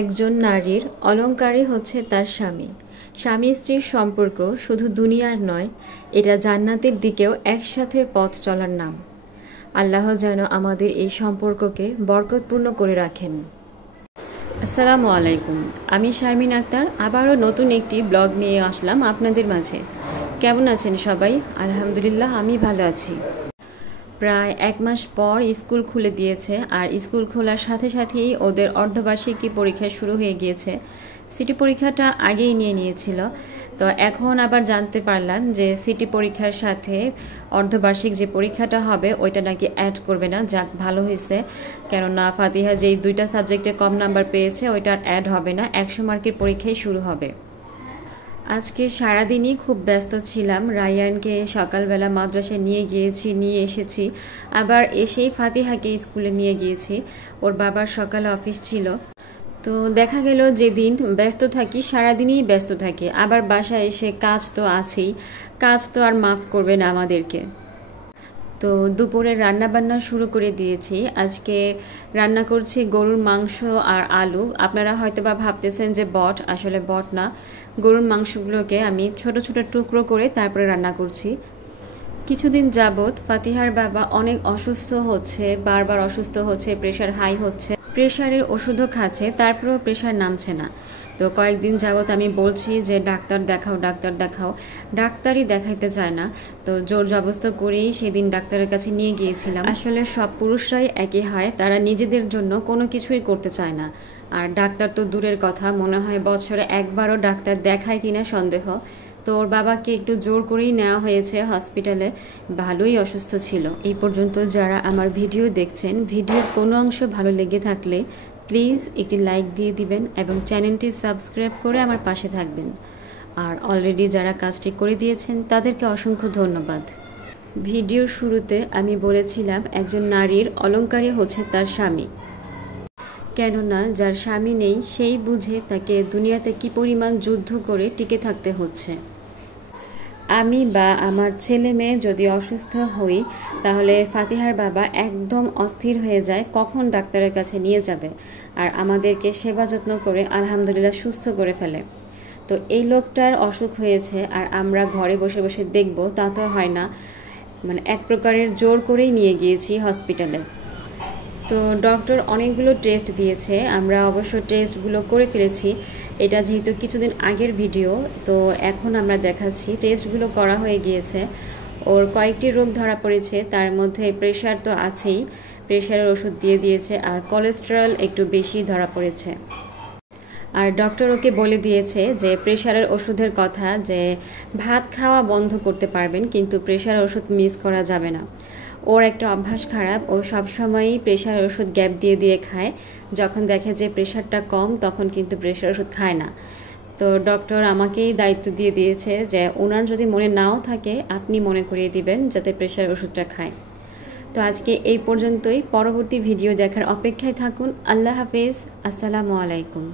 একজন নারীর অলংকারই হচ্ছে তার স্বামী। স্বামী স্ত্রীর সম্পর্ক শুধু দুনিয়ার নয়, এটা জান্নাতের দিকেও একসাথে পথ চলার নাম। আল্লাহ যেন আমাদের এই সম্পর্ককে বরকতপূর্ণ করে রাখেন। আসসালামু আলাইকুম, আমি শারমিন আক্তার আবারও নতুন একটি ব্লগ নিয়ে আসলাম আপনাদের মাঝে। কেমন আছেন সবাই? আলহামদুলিল্লাহ, আমি ভালো আছি। প্রায় 1 মাস পর স্কুল খুলে দিয়েছে, আর স্কুল খোলার সাথে সাথেই ওদের অর্ধবার্ষিকী পরীক্ষা শুরু হয়ে গিয়েছে। সিটি পরীক্ষাটা আগেই নিয়ে নিয়েছিল, তো এখন আবার জানতে পারলাম যে সিটি পরীক্ষার সাথে অর্ধবার্ষিক যে পরীক্ষাটা হবে ওইটা নাকি অ্যাড করবে না। যাক, ভালো হয়েছে, কেননা ফাতিহা যেই 2টা সাবজেক্টে কম নাম্বার পেয়েছে ওইটা অ্যাড হবে না, 100 মার্কের পরীক্ষাই শুরু হবে। আজকে সারাদিনই খুব ব্যস্ত ছিলাম। রায়ানকে সকালবেলা মাদ্রাসায় নিয়ে এসেছি, আবার এসেই ফাতিহাকে স্কুলে নিয়ে গিয়েছি। ওর বাবার সকালে অফিস ছিল, তো দেখা গেল যেদিন ব্যস্ত থাকি সারাদিনই ব্যস্ত থাকি, আবার বাসায় এসে কাজ তো আছেই, কাজ তো আর মাফ করবে না আমাদেরকে। তো দুপুরে রান্না বান্না শুরু করে দিয়েছি। আজকে রান্না করছি গরুর মাংস আর আলু। আপনারা হয়তো বা ভাবতেছেন যে বট, আসলে বট না। গরুর মাংসগুলোকে আমি ছোট ছোট টুকরো করে তারপরে রান্না করছি। কিছুদিন যাবৎ ফাতিহার বাবা অনেক অসুস্থ হচ্ছে, বারবার অসুস্থ হচ্ছে, প্রেশার হাই হচ্ছে, প্রেশারের ওষুধও খাচ্ছে, তারপরেও প্রেশার নামছে না। তো কয়েকদিন যাবৎ আমি বলছি যে ডাক্তার দেখাও, ডাক্তার দেখাও, ডাক্তারই দেখাইতে চায় না। তো জোর জবরদস্ত করেই সেদিন ডাক্তারের কাছে নিয়ে গিয়েছিলাম। আসলে সব পুরুষরাই একই হয়, তারা নিজেদের জন্য কোনো কিছুই করতে চায় না। আর ডাক্তার তো দূরের কথা, মনে হয় বছরে একবারও ডাক্তার দেখায় কিনা সন্দেহ। তো ওর বাবাকে একটু জোর করেই নেওয়া হয়েছে হসপিটালে, ভালোই অসুস্থ ছিল। এই পর্যন্ত যারা আমার ভিডিও দেখছেন, ভিডিওর কোনো অংশ ভালো লেগে থাকলে প্লিজ একটি লাইক দিয়ে দিবেন এবং চ্যানেলটি সাবস্ক্রাইব করে আমার পাশে থাকবেন। আর অলরেডি যারা কাজটি করে দিয়েছেন তাদেরকে অসংখ্য ধন্যবাদ। ভিডিওর শুরুতে আমি বলেছিলাম একজন নারীর অলংকারই হচ্ছে তার স্বামী, কেননা যার স্বামী নেই সেই বুঝে তাকে দুনিয়াতে কি পরিমাণ যুদ্ধ করে টিকে থাকতে হচ্ছে। আমি বা আমার ছেলে মেয়ে যদি অসুস্থ হই, তাহলে ফাতিহার বাবা একদম অস্থির হয়ে যায় কখন ডাক্তারের কাছে নিয়ে যাবে, আর আমাদেরকে সেবা যত্ন করে আলহামদুলিল্লাহ সুস্থ করে ফেলে। তো এই লোকটার অসুখ হয়েছে আর আমরা ঘরে বসে বসে দেখব, তা তো হয় না। মানে এক প্রকারের জোর করেই নিয়ে গিয়েছি হসপিটালে। তো ডক্টর অনেকগুলো টেস্ট দিয়েছে, আমরা অবশ্য টেস্টগুলো করে ফেলেছি। এটা যেহেতু কিছুদিন আগের ভিডিও, তো এখন আমরা দেখাচ্ছি। টেস্টগুলো করা হয়ে গিয়েছে, ওর কয়েকটি রোগ ধরা পড়েছে, তার মধ্যে প্রেশার তো আছেই, প্রেশারের ওষুধ দিয়ে দিয়েছে, আর কোলেস্টেরল একটু বেশি ধরা পড়েছে। আর ডক্টর ওকে বলে দিয়েছে যে প্রেশারের ওষুধের কথা, যে ভাত খাওয়া বন্ধ করতে পারবেন কিন্তু প্রেশার ওষুধ মিস করা যাবে না। ওর একটা অভ্যাস খারাপ, ও সবসময়ই প্রেশার ওষুধ গ্যাপ দিয়ে দিয়ে খায়। যখন দেখে যে প্রেশারটা কম তখন কিন্তু প্রেশার ওষুধ খায় না। তো ডক্টর আমাকেই দায়িত্ব দিয়ে দিয়েছে যে ওনার যদি মনে নাও থাকে আপনি মনে করিয়ে দিবেন যাতে প্রেশার ওষুধটা খায়। তো আজকে এই পর্যন্তই, পরবর্তী ভিডিও দেখার অপেক্ষায় থাকুন। আল্লাহ হাফেজ, আসসালামু আলাইকুম।